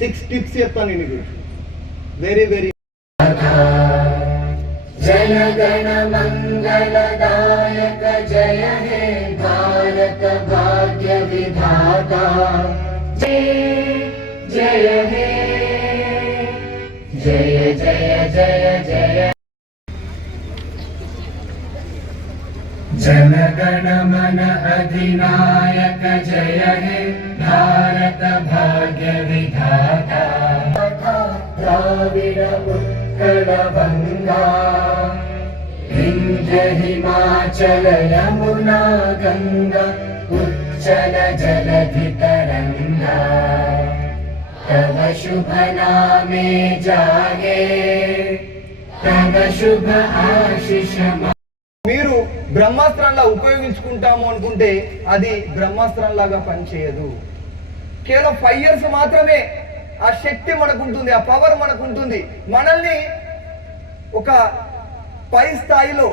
Six tips చెప్తాను నేను very very जनगण मङ्गलदायक जय हे भारत भाग्य विधाता जय जय हे जय जय जय जय जनगण मन अधिनायक जय हे भारत भाग्य विधाता द्राविड उत्कल बङ्गा विन्ध्य हिमाचल यमुना गङ्गा उच्चल जलधि तरङ्गा तव शुभ नामे जागे तव शुभ आशिष మీరు బ్రహ్మాస్త్రంలా ఉపయోగించుకుంటాము అనుకుంటే అది బ్రహ్మాస్త్రం లాగా పనిచేయదు కేవలం ఫైవ్ ఇయర్స్ మాత్రమే ఆ శక్తి మనకు ఉంటుంది ఆ పవర్ మనకు ఉంటుంది మనల్ని ఒక పై స్థాయిలో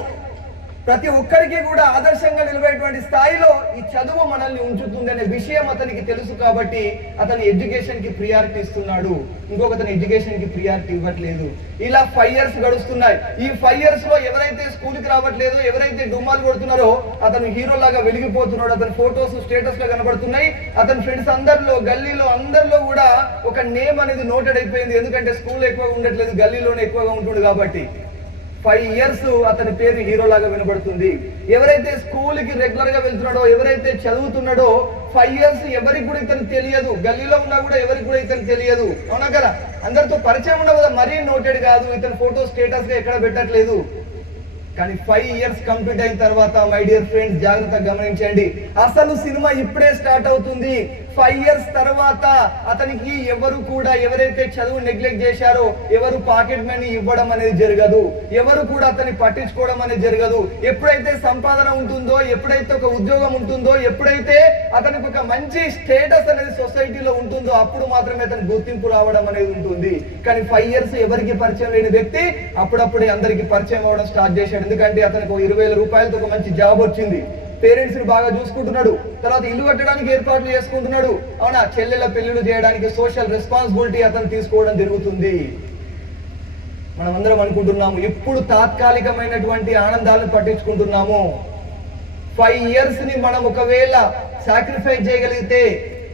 ప్రతి ఒక్కరికి కూడా ఆదర్శంగా నిలబడేటువంటి స్థాయిలో ఈ చదువు మనల్ని ఉంచుతుంది అనే విషయం అతనికి తెలుసు కాబట్టి అతను ఎడ్యుకేషన్కి ప్రియారిటీ ఇస్తున్నాడు. ఇంకొక అతను ఎడ్యుకేషన్కి ప్రియారిటీ ఇవ్వట్లేదు. ఇలా ఫైవ్ ఇయర్స్ గడుస్తున్నాయి. ఈ ఫైవ్ ఇయర్స్లో ఎవరైతే స్కూల్కి రావట్లేదో ఎవరైతే డుమ్మాలు కొడుతున్నారో అతను హీరో లాగా వెలిగిపోతున్నాడు. అతని ఫోటోస్ స్టేటస్లో కనబడుతున్నాయి. అతని ఫ్రెండ్స్ అందరిలో గల్లీలో అందరిలో కూడా ఒక నేమ్ అనేది నోటెడ్ అయిపోయింది. ఎందుకంటే స్కూల్ ఎక్కువగా ఉండట్లేదు గల్లీలోనే ఎక్కువగా ఉంటుంది కాబట్టి. ఫైవ్ ఇయర్స్ అతని పేరు హీరోలాగా వినబడుతుంది. ఎవరైతే స్కూల్కి రెగ్యులర్గా వెళ్తున్నాడో ఎవరైతే చదువుతున్నాడో ఫైవ్ ఇయర్స్ ఎవరికి కూడా ఇతను తెలియదు. గల్లీలో ఉన్నా కూడా ఎవరికి కూడా ఇతను తెలియదు. అవునా కదా? అందరితో పరిచయం ఉండవు కదా? మరీ నోటెడ్ కాదు. ఇతని ఫోటో స్టేటస్గా ఎక్కడ పెట్టట్లేదు. కానీ ఫైవ్ ఇయర్స్ కంప్లీట్ అయిన తర్వాత మై డియర్ ఫ్రెండ్స్ జాగ్రత్తగా గమనించండి. అసలు సినిమా ఇప్పుడే స్టార్ట్ అవుతుంది. ఫైవ్ ఇయర్స్ తర్వాత అతనికి ఎవరు కూడా ఎవరైతే చదువు నెగ్లెక్ట్ చేశారో ఎవరు పాకెట్ మనీ ఇవ్వడం అనేది జరగదు. ఎవరు కూడా అతన్ని పట్టించుకోవడం అనేది జరగదు. ఎప్పుడైతే సంపాదన ఉంటుందో ఎప్పుడైతే ఒక ఉద్యోగం ఉంటుందో ఎప్పుడైతే అతనికి ఒక మంచి స్టేటస్ అనేది సొసైటీలో ఉంటుందో అప్పుడు మాత్రమే అతని గుర్తింపు రావడం అనేది ఉంటుంది. కానీ ఫైవ్ ఇయర్స్ ఎవరికి పరిచయం లేని వ్యక్తి అప్పుడప్పుడే అందరికి పరిచయం అవ్వడం స్టార్ట్ చేశాడు. ఎందుకంటే అతనికి ఇరవై వేల రూపాయలతో ఒక మంచి జాబ్ వచ్చింది. పేరెంట్స్ని బాగా చూసుకుంటున్నాడు. తర్వాత ఇల్లు కట్టడానికి ఏర్పాట్లు చేసుకుంటున్నాడు. అవునా? చెల్లెల పెళ్ళిళ్ళు చేయడానికి సోషల్ రెస్పాన్సిబిలిటీ అతను తీసుకోవడం జరుగుతుంది. మనం అందరం అనుకుంటున్నాము ఎప్పుడు తాత్కాలికమైనటువంటి ఆనందాలను పట్టించుకుంటున్నాము. ఫైవ్ ఇయర్స్ని మనం ఒకవేళ సాక్రిఫై చేయగలిగితే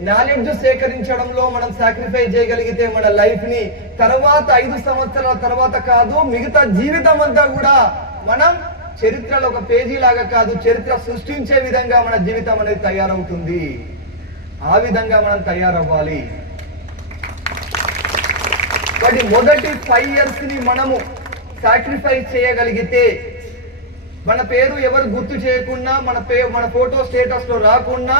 నాలెడ్జ్ సేకరించడంలో మనం సాక్రిఫై చేయగలిగితే మన లైఫ్ని తర్వాత ఐదు సంవత్సరాల తర్వాత కాదు మిగతా జీవితం అంతా కూడా మనం చరిత్రలో ఒక పేజీ లాగా కాదు చరిత్ర సృష్టించే విధంగా మన జీవితం అనేది తయారవుతుంది. ఆ విధంగా మనం తయారవ్వాలి. వాటి మొదటి ఫైవ్ ఇయర్స్ని మనము సాక్రిఫైస్ చేయగలిగితే మన పేరు ఎవరు గుర్తు చేయకుండా మన పే మన ఫోటో స్టేటస్లో రాకుండా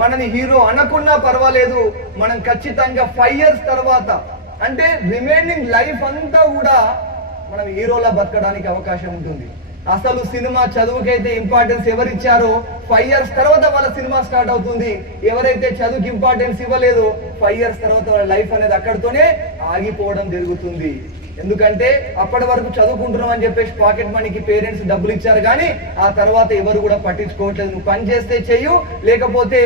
మనని హీరో అనకున్నా పర్వాలేదు. మనం ఖచ్చితంగా ఫైవ్ ఇయర్స్ తర్వాత అంటే రిమైనింగ్ లైఫ్ అంతా కూడా మనం హీరోలా బతకడానికి అవకాశం ఉంటుంది. అసలు సినిమా చదువుకైతే ఇంపార్టెన్స్ ఎవరిచ్చారో ఫైవ్ ఇయర్స్ తర్వాత వాళ్ళ సినిమా స్టార్ట్ అవుతుంది. ఎవరైతే చదువుకి ఇంపార్టెన్స్ ఇవ్వలేదో ఫైవ్ ఇయర్స్ తర్వాత వాళ్ళ లైఫ్ అనేది అక్కడితోనే ఆగిపోవడం జరుగుతుంది. ఎందుకంటే అప్పటి వరకు చదువుకుంటున్నాం అని చెప్పేసి పాకెట్ మనీకి పేరెంట్స్ డబ్బులు ఇచ్చారు కానీ ఆ తర్వాత ఎవరు కూడా పట్టించుకోవట్లేదు. నువ్వు పని చేస్తే చెయ్యు లేకపోతే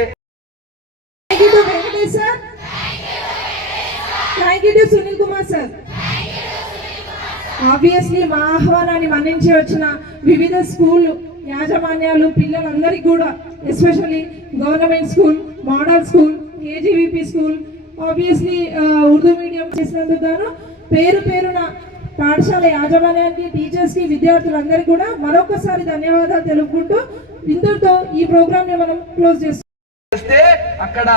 సునీల్ కుమార్ సార్. ఆబ్వియస్లీ మా ఆహ్వానాన్ని మన్నించి వచ్చిన వివిధ స్కూల్ యాజమాన్యాలు పిల్లలందరికీ కూడా especially government school model school KGBV school obviously Urdu medium చేసినందుకు గాను పేరు పేరున పాఠశాల యాజమాన్యానికి టీచర్స్కి విద్యార్థులందరికీ కూడా మరొకసారి ధన్యవాదాలు తెలుపుకుంటూ ఇంతటితో ఈ ప్రోగ్రామ్ని మనం క్లోజ్ చేస్తాం అక్కడ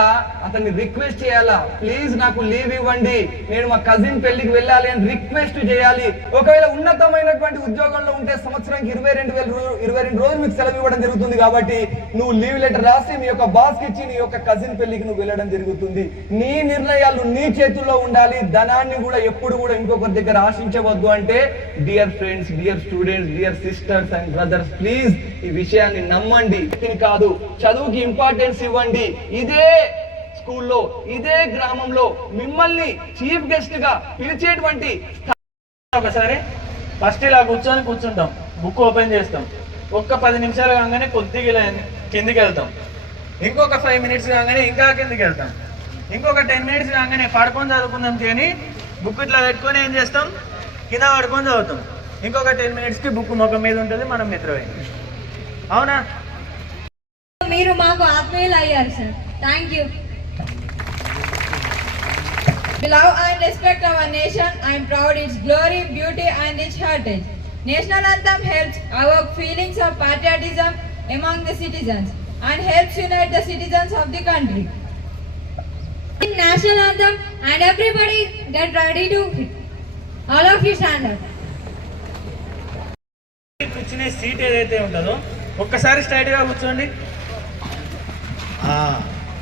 అతన్ని రిక్వెస్ట్ చేయాలా? ప్లీజ్ నాకు లీవ్ ఇవ్వండి. నేను మా కజిన్ పెళ్ళికి వెళ్ళాలి అని రిక్వెస్ట్ చేయాలి. ఒకవేళ ఉన్నతమైనటువంటి ఉద్యోగంలో ఉంటే సంవత్సరానికి ఇరవై రెండు వేల ఇరవై రెండు రోజులు మీకు సెలవు ఇవ్వడం జరుగుతుంది కాబట్టి నువ్వు లీవ్ లెటర్ రాసి మీ యొక్క బాస్కి ఇచ్చి నీ యొక్క కజిన్ పెళ్ళికి నువ్వు వెళ్ళడం జరుగుతుంది. నీ నిర్ణయాలు నీ చేతుల్లో ఉండాలి. ధనాన్ని కూడా ఎప్పుడు కూడా ఇంకొకరి దగ్గర ఆశించవద్దు అంటే dear friends dear students dear sisters and brothers please ఈ విషయాన్ని నమ్మండి. ఇది కాదు చదువుకి ఇంపార్టెన్స్ ఇవ్వండి. ఇదే స్కూల్లో ఇదే గ్రామంలో మిమ్మల్ని చీఫ్ గెస్ట్గా పిలిచేటువంటి ఒకసారి. ఫస్ట్ ఇలా కూర్చొని కూర్చుంటాం. బుక్ ఓపెన్ చేస్తాం. ఒక్క పది నిమిషాలు కాగానే కొద్దిగా ఇలా కిందికి వెళ్తాం. ఇంకొక ఫైవ్ మినిట్స్ కాగానే ఇంకా కిందికి వెళ్తాం. ఇంకొక టెన్ మినిట్స్ కాగానే పడుకొని చదువుకుందాం కానీ బుక్ ఇట్లా పెట్టుకొని ఏం చేస్తాం? కింద పడుకొని చదువుతాం. ఇంకొక టెన్ మినిట్స్కి బుక్ ముఖం మీద ఉంటుంది మనం నిద్రపోయింది అవునా? మీరు మాకు ఆత్మీయులు అయ్యారు sir. Thank you We love and respect our nation and proud its glory, beauty and its heritage. National anthem helps evoke feelings of patriotism among the citizens and helps unite the citizens of the country. National anthem and everybody get ready to all of you stand up. కూర్చునే seat ఏదైతే ఉంటుందో ఒక్కసారి స్ట్రైట్గా కూర్చోండి ఆ,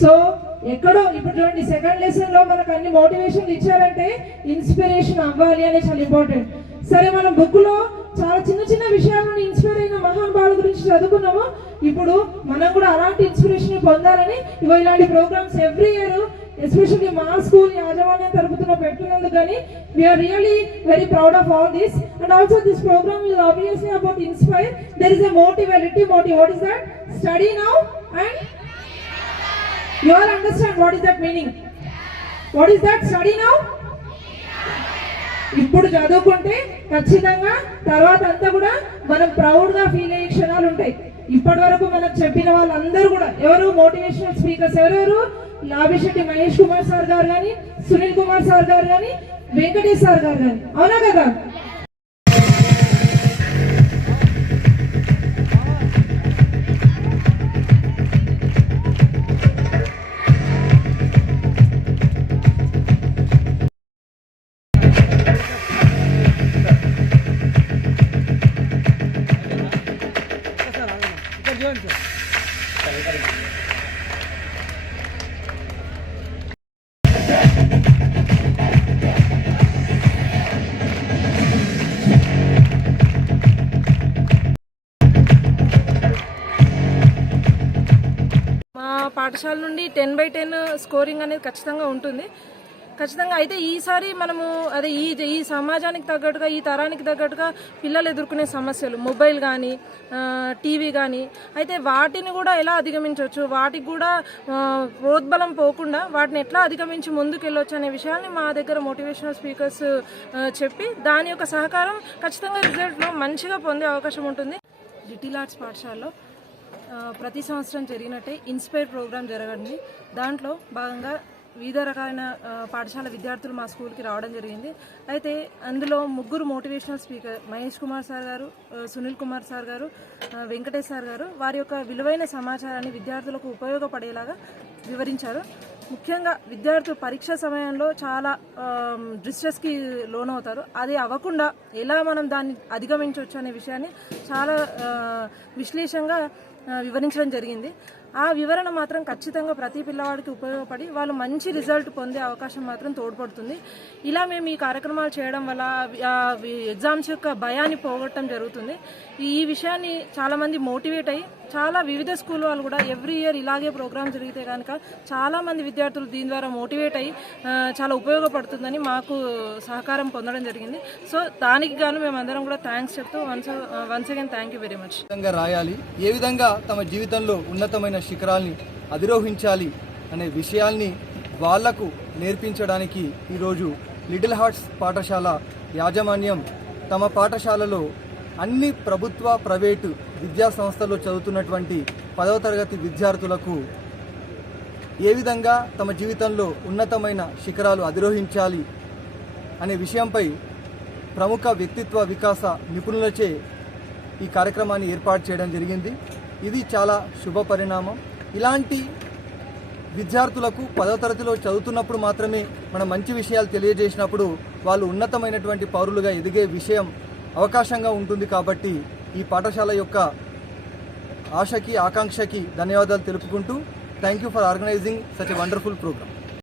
so ఎక్కడో ఇప్పుడు చూడండి సెకండ్ లెసన్లో మనకు అన్ని మోటివేషన్ ఇచ్చారంటే ఇన్స్పిరేషన్ అవ్వాలి అనేది చాలా ఇంపార్టెంట్ సరే మనం బుక్లో చాలా చిన్న చిన్న విషయాలను ఇన్స్పైర్ అయిన మహానుభావుల గురించి చదువుకున్నాము. ఇప్పుడు మనం కూడా అలాంటి ఇన్స్పిరేషన్ పొందాలని ఇవో ఇలాంటి ప్రోగ్రామ్స్ ఎవ్రీ ఇయర్ ఎస్పెషల్లీ మా స్కూల్ యాజమాన్యం తరపున పెట్టినందుకు కానీ we are really very proud of all this and also this programme is obviously about inspire there is a motivality motive what is that study now and You all understand what is that meaning? What is that study now? ఇప్పుడు చదువుకుంటే ఖచ్చితంగా తర్వాత అంతా కూడా మనం ప్రౌడ్గా feel అయ్యే క్షణాలు ఉంటాయి ఇప్పటి వరకు మనకు చెప్పిన వాళ్ళందరూ కూడా ఎవరు మోటివేషనల్ స్పీకర్స్ ఎవరెవరు లాభిశెట్టి మహేష్ కుమార్ సార్ గారు కానీ సునీల్ కుమార్ సార్ గారు కానీ వెంకటేష్ సార్ గారు కానీ అవునా కదా పాఠశాల నుండి టెన్ బై టెన్ స్కోరింగ్ అనేది ఖచ్చితంగా ఉంటుంది. ఖచ్చితంగా అయితే ఈసారి మనము అదే ఈ ఈ సమాజానికి తగ్గట్టుగా ఈ తరానికి తగ్గట్టుగా పిల్లలు ఎదుర్కొనే సమస్యలు మొబైల్ కానీ టీవీ కానీ అయితే వాటిని కూడా ఎలా అధిగమించవచ్చు? వాటికి కూడా ఆ, ప్రోద్బలం పోకుండా వాటిని ఎట్లా అధిగమించి ముందుకెళ్ళొచ్చు అనే విషయాన్ని మా దగ్గర మోటివేషనల్ స్పీకర్స్ చెప్పి దాని యొక్క సహకారం ఖచ్చితంగా రిజల్ట్లో మంచిగా పొందే అవకాశం ఉంటుంది. లిటిల్ ఆర్ట్స్ పాఠశాలలో ప్రతి సంవత్సరం జరిగినట్టే ఇన్స్పైర్ ప్రోగ్రామ్ జరగండి. దాంట్లో భాగంగా వివిధ రకాలైన పాఠశాల విద్యార్థులు మా స్కూల్కి రావడం జరిగింది. అయితే అందులో ముగ్గురు motivational speaker Mahesh Kumar sir garu Sunil Kumar sir గారు వెంకటేష్ సార్ గారు వారి యొక్క విలువైన సమాచారాన్ని విద్యార్థులకు ఉపయోగపడేలాగా వివరించారు. ముఖ్యంగా విద్యార్థులు పరీక్ష సమయంలో చాలా డిస్ట్రెస్కి లోనవుతారు. అది అవ్వకుండా ఎలా మనం దాన్ని అధిగమించవచ్చు అనే విషయాన్ని చాలా విశ్లేషంగా వివరించడం జరిగింది. ఆ వివరణ మాత్రం ఖచ్చితంగా ప్రతి పిల్లవాడికి ఉపయోగపడి వాళ్ళు మంచి రిజల్ట్ పొందే అవకాశం మాత్రం తోడ్పడుతుంది. ఇలా మేము ఈ కార్యక్రమాలు చేయడం వల్ల ఎగ్జామ్స్ యొక్క భయాన్ని పోగొట్టడం జరుగుతుంది. ఈ విషయాన్ని చాలామంది మోటివేట్ అయ్యి చాలా వివిధ స్కూల్ వాళ్ళు కూడా ఎవ్రీ ఇయర్ ఇలాగే ప్రోగ్రామ్ జరిగితే కనుక చాలా మంది విద్యార్థులు దీని ద్వారా మోటివేట్ అయ్యి చాలా ఉపయోగపడుతుందని మాకు సహకారం పొందడం జరిగింది. సో దానికి గాను మేమందరం కూడా థ్యాంక్స్ చెప్తూ once once again thank you very much విధంగా రాయాలి ఏ విధంగా తమ జీవితంలో ఉన్నతమైన శిఖరాల్ని అధిరోహించాలి అనే విషయాల్ని వాళ్ళకు నేర్పించడానికి ఈరోజు లిటిల్ హార్ట్స్ పాఠశాల యాజమాన్యం తమ పాఠశాలలో అన్ని ప్రభుత్వ ప్రైవేటు విద్యా సంస్థల్లో చదువుతున్నటువంటి పదవ తరగతి విద్యార్థులకు ఏ విధంగా తమ జీవితంలో ఉన్నతమైన శిఖరాలు అధిరోహించాలి అనే విషయంపై ప్రముఖ వ్యక్తిత్వ వికాస నిపుణులచే ఈ కార్యక్రమాన్ని ఏర్పాటు చేయడం జరిగింది. ఇది చాలా శుభ పరిణామం. ఇలాంటి విద్యార్థులకు పదవ తరగతిలో చదువుతున్నప్పుడు మాత్రమే మనం మంచి విషయాలు తెలియజేసినప్పుడు వాళ్ళు ఉన్నతమైనటువంటి పౌరులుగా ఎదిగే విషయం అవకాశంగా ఉంటుంది కాబట్టి ఈ పాఠశాల యొక్క ఆశకి ఆకాంక్షకి ధన్యవాదాలు తెలుపుకుంటూ thank you for organising such a wonderful programme